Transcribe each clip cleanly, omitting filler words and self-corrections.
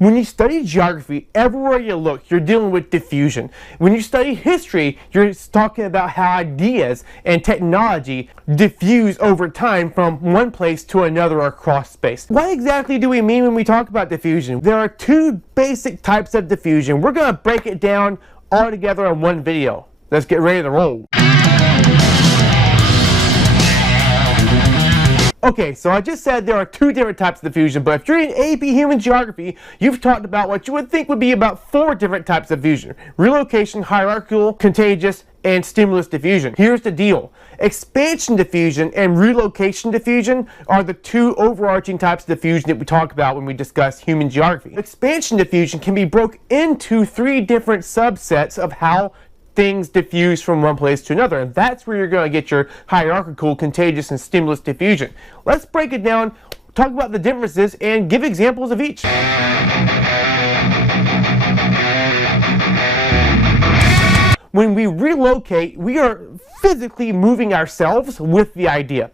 When you study geography, everywhere you look, you're dealing with diffusion. When you study history, you're talking about how ideas and technology diffuse over time from one place to another across space. What exactly do we mean when we talk about diffusion? There are two basic types of diffusion. We're going to break it down all together in one video. Let's get ready to roll. Okay, so I just said there are two different types of diffusion, but if you're in AP Human Geography, you've talked about what you would think would be about 4 different types of diffusion: relocation, hierarchical, contagious, and stimulus diffusion. Here's the deal. Expansion diffusion and relocation diffusion are the two overarching types of diffusion that we talk about when we discuss human geography. Expansion diffusion can be broken into 3 different subsets of how things diffuse from one place to another, and that's where you're going to get your hierarchical, contagious, and stimulus diffusion. Let's break it down, talk about the differences, and give examples of each. When we relocate, we are physically moving ourselves with the idea.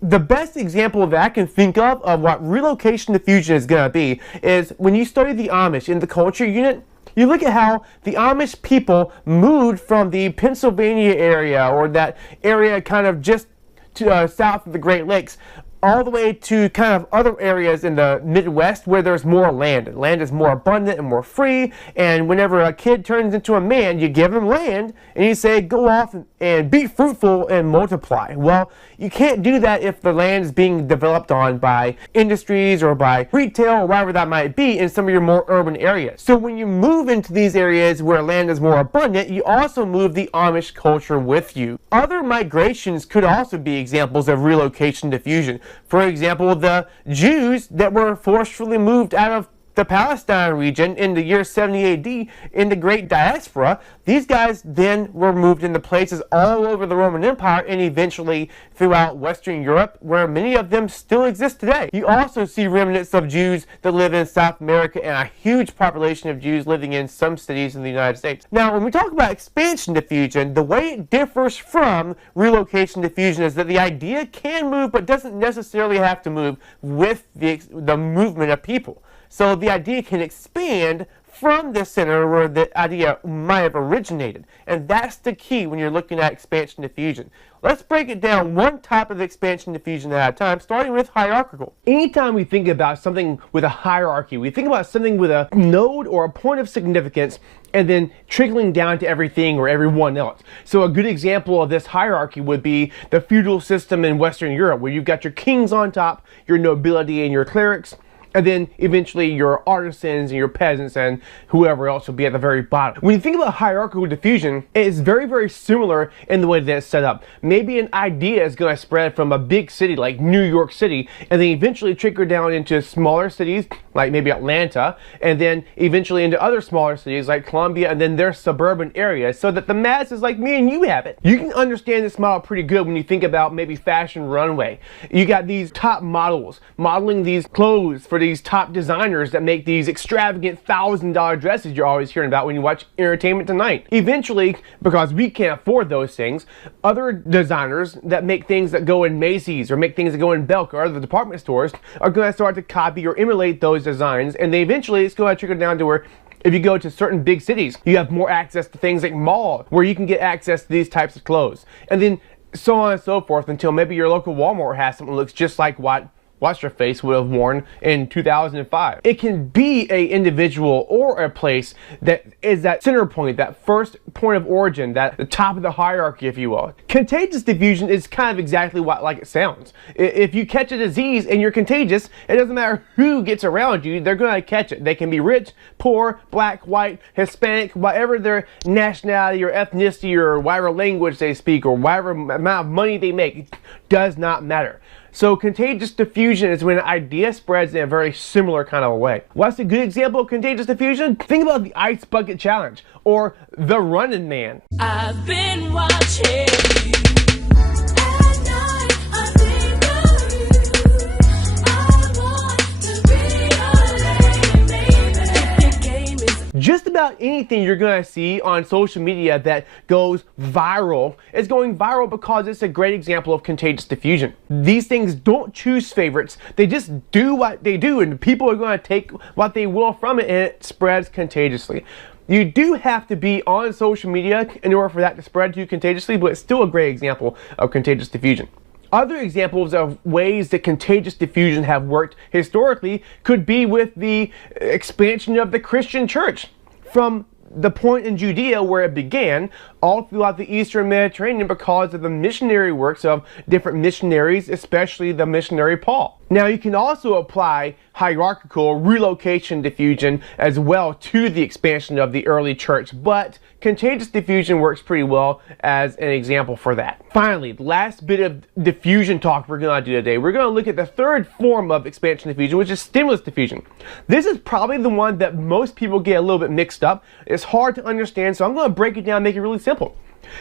The best example that I can think of what relocation diffusion is going to be is when you study the Amish in the culture unit. You look at how the Amish people moved from the Pennsylvania area, or that area kind of just to, south of the Great Lakes, all the way to kind of other areas in the Midwest where there's more land. And land is more abundant and more free, and whenever a kid turns into a man, you give him land and you say, go off and be fruitful and multiply. Well, you can't do that if the land is being developed on by industries or by retail or whatever that might be in some of your more urban areas. So when you move into these areas where land is more abundant, you also move the Amish culture with you. Other migrations could also be examples of relocation diffusion. For example, the Jews that were forcefully moved out of the Palestine region in the year 70 AD in the Great Diaspora, these guys then were moved into places all over the Roman Empire and eventually throughout Western Europe, where many of them still exist today. You also see remnants of Jews that live in South America and a huge population of Jews living in some cities in the United States. Now, when we talk about expansion diffusion, the way it differs from relocation diffusion is that the idea can move but doesn't necessarily have to move with the movement of people. So the idea can expand from the center where the idea might have originated. And that's the key when you're looking at expansion diffusion. Let's break it down one type of expansion diffusion at a time, starting with hierarchical. Anytime we think about something with a hierarchy, we think about something with a node or a point of significance and then trickling down to everything or everyone else. So a good example of this hierarchy would be the feudal system in Western Europe, where you've got your kings on top, your nobility and your clerics, and then eventually your artisans and your peasants and whoever else will be at the very bottom. When you think about hierarchical diffusion, it is very, very similar in the way that it's set up. Maybe an idea is going to spread from a big city like New York City and then eventually trickle down into smaller cities like maybe Atlanta, and then eventually into other smaller cities like Columbia and then their suburban areas, so that the masses like me and you have it. You can understand this model pretty good when you think about maybe fashion runway. You got these top models modeling these clothes for these top designers that make these extravagant $1,000 dresses you're always hearing about when you watch Entertainment Tonight. Eventually, because we can't afford those things, other designers that make things that go in Macy's or make things that go in Belk or other department stores are going to start to copy or emulate those designs, and they eventually it's going to trickle down to where if you go to certain big cities, you have more access to things like malls where you can get access to these types of clothes, and then so on and so forth until maybe your local Walmart has something that looks just like what What's-Your-Face would have worn in 2005. It can be a individual or a place that is that center point, that first point of origin, that the top of the hierarchy, if you will. Contagious diffusion is kind of exactly like it sounds. If you catch a disease and you're contagious, it doesn't matter who gets around you, they're going to catch it. They can be rich, poor, black, white, Hispanic, whatever their nationality or ethnicity or whatever language they speak or whatever amount of money they make, it does not matter. So contagious diffusion is when an idea spreads in a very similar kind of a way. What's a good example of contagious diffusion? Think about the Ice Bucket Challenge or the Running Man. I've been watching you. At night, I think of you. I want to be your lady, baby. If your game is Just about anything you're going to see on social media that goes viral is going viral because it's a great example of contagious diffusion. These things don't choose favorites. They just do what they do, and people are going to take what they will from it, and it spreads contagiously. You do have to be on social media in order for that to spread to you contagiously, but it's still a great example of contagious diffusion. Other examples of ways that contagious diffusion have worked historically could be with the expansion of the Christian church from the point in Judea where it began all throughout the Eastern Mediterranean because of the missionary works of different missionaries, especially the missionary Paul. Now, you can also apply hierarchical relocation diffusion as well to the expansion of the early church, but contagious diffusion works pretty well as an example for that. Finally, the last bit of diffusion talk we're going to do today, we're going to look at the third form of expansion diffusion, which is stimulus diffusion. This is probably the one that most people get a little bit mixed up. It's hard to understand, so I'm going to break it down and make it really simple.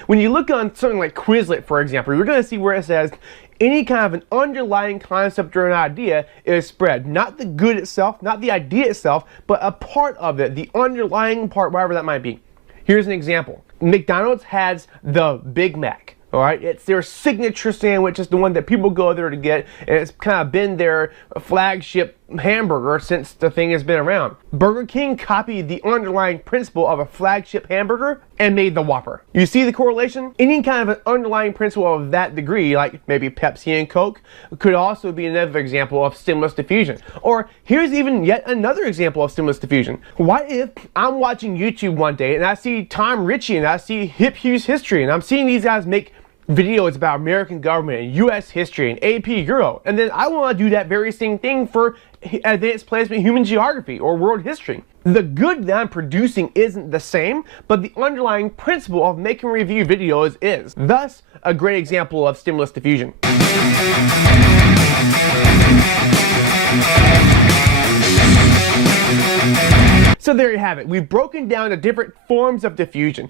When you look on something like Quizlet, for example, you're going to see where it says any kind of an underlying concept or an idea is spread. Not the good itself, not the idea itself, but a part of it, the underlying part, whatever that might be. Here's an example. McDonald's has the Big Mac. All right, it's their signature sandwich. It's the one that people go there to get, and it's kind of been their flagship hamburger since the thing has been around. Burger King copied the underlying principle of a flagship hamburger and made the Whopper. You see the correlation? Any kind of an underlying principle of that degree, like maybe Pepsi and Coke, could also be another example of stimulus diffusion. Or here's even yet another example of stimulus diffusion. What if I'm watching YouTube one day and I see Tom Ritchie and I see Hip Hughes History, and I'm seeing these guys make videos about American government and U.S. history and AP Euro, and then I want to do that very same thing for advanced placement human geography or world history. The good that I'm producing isn't the same, but the underlying principle of making review videos is. Thus, a great example of stimulus diffusion. So there you have it. We've broken down the different forms of diffusion.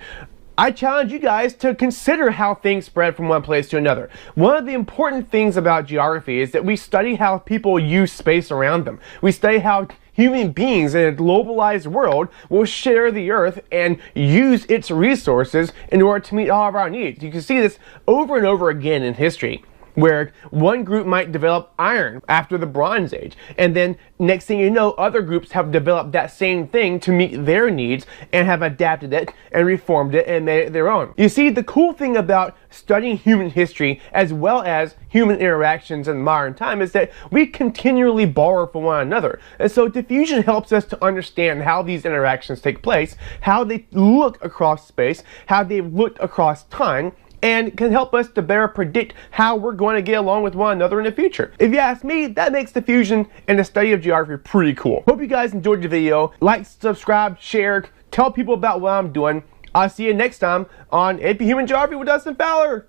I challenge you guys to consider how things spread from one place to another. One of the important things about geography is that we study how people use space around them. We study how human beings in a globalized world will share the earth and use its resources in order to meet all of our needs. You can see this over and over again in history, where one group might develop iron after the Bronze Age, and then next thing you know, other groups have developed that same thing to meet their needs and have adapted it and reformed it and made it their own. You see, the cool thing about studying human history as well as human interactions in modern time is that we continually borrow from one another. And so diffusion helps us to understand how these interactions take place, how they look across space, how they've looked across time, and can help us to better predict how we're going to get along with one another in the future. If you ask me, that makes diffusion and the study of geography pretty cool. Hope you guys enjoyed the video. Like, subscribe, share, tell people about what I'm doing. I'll see you next time on AP Human Geography with Dustin Fowler.